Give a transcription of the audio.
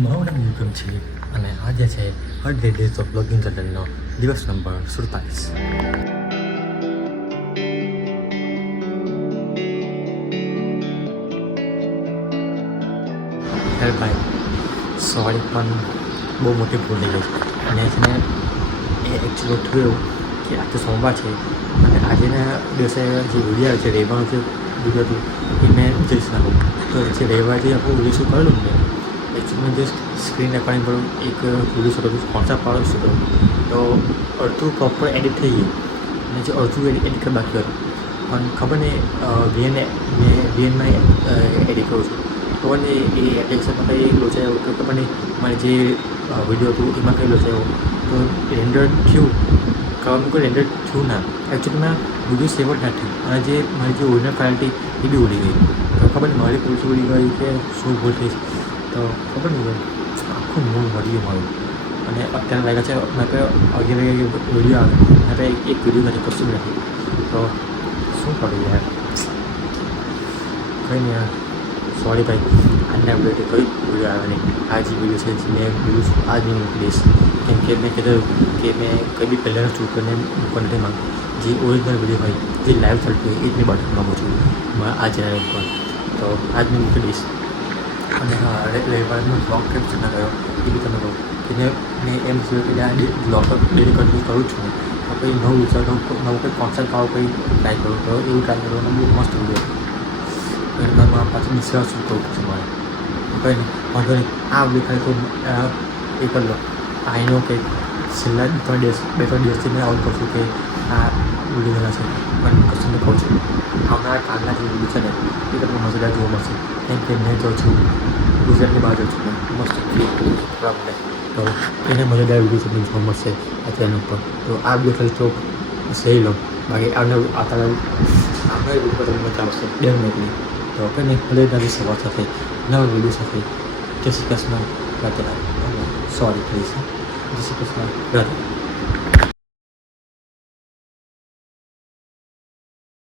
મારું નામ યુગમ છે અને આજે છે હંડ્રેડ ડેઝ ઓફ બ્લોગિંગ ચેનલનો દિવસ નંબર સુડતાલીસ. ભાઈ સોરી પણ બહુ મોટી ભૂલ થઈ ગઈ અને છે ને, એ એકચ્યુઅલી થયું કે આજે સોમવાર છે અને આજેના દિવસે જે વીડિયો છે, રહેવાનું છે વીડિયો હતું એ મેં જોઈશ તો જે રવિવાર જે આપણું વીડિયો કરેલું ને એકચ્યુઅલી જે સ્ક્રીન રેકોર્ડિંગ કરું એક વીડિયો શૂટ હતું કોન્સેપ્ટ પાડો શૂટ તો અડધું પ્રોપર એડિટ થઈ ગયું અને જે અડધું એડિટ એડિટ કરવા બાકી હતું પણ ખબર ને વીએન મેં વીએનમાં એડિટ કરું છું તો મને એ એપ્લિકેશનમાં કંઈ લોચાયો કે ખબર નહીં મારે જે વીડિયો હતું એમાં કંઈ લોચાયો તો રેન્ડર થયું કારણ કે રેન્ડર થયું ના એકચ્યુઅલી બીજું વીડિયો સેવ જ ના થયું અને જે મારી જે ઓરિજિનલ ક્વોલિટી એ બી ઉડી ગઈ તો ખબર નહીં મારી ભૂલથી ઉડી ગઈ કે શું ભૂલ થઈ તો ખબર નહીં આખું મળી ગયું મારું. અને અત્યારે લાગે છે, મેં તો અગિયાર વાગે વીડિયો આવે. મેં તો એક વીડિયો નથી કશું નથી. તો શું કરું યાર? કંઈ નહીં યાર. સોરી ભાઈ. આજના વીડિયો કઈ વીડિયો આવે નહીં. આ જે વીડિયો છે, જે મેં વીડિયો છું, આજ હું મોકલીશ કેમ કે મેં કીધું કે મેં કંઈ બી પહેલાંનો કરીને મૂકવા નથી માંગુ જે ઓરિજિનલ વીડિયો હોય, જે લાઈવ ચાલતું હોય, એ જ મેં બાટવા માગું છું મારા આ ચેનલ ઉપર તો આજ મેં મૂકી અને હા રવિવારનો બ્લોગ કેમ છે ગયો એ બી તમે કહો. કે મેં એમ થયું કે આ બ્લોગ ડેલી કન્ટિન્યુ કરું છું તો કંઈ નવું વિચાર, નવું કંઈ કોન્સેપ્ટ આવો કંઈ ટ્રાય કરું, તો એવું ટ્રાય કરવાનું બહુ મસ્ત વીડિયો એટલે મારા પાછું વિશ્વાસ શું કહું છું મારે? કંઈ નહીં, વાંધો નહીં. આ દેખાય તો એ કરી લો. આઈનો કંઈક છેલ્લા ત્રણ દિવસ બે, ત્રણ દિવસથી મેં આવું કહું છું કે આ વીડિયો છે. પણ કશું કહું છું, આવનારા કાલના જે વીડિયો છે ને એ તમને મજેદાર જોવા મળશે. કેમ કે મેં જો છું, ગુજરાતની બહાર જાઉં છું મસ્ત ક્લિક તો એને મજેદાર વીડિયો તમને જોવા મળશે ચેનલ ઉપર. તો આ વીડિયો ખાલી તો સહી લો બાકી આવનાર આવતા આવનાર વીડિયો તમને મજા આવશે બે મિનિટની તો કંઈ ભલે નવી સવાર સાથે, નવા વીડિયો સાથે જય Shri Krishna. Radhe sorry please Jai Shri Krishna. Radhe.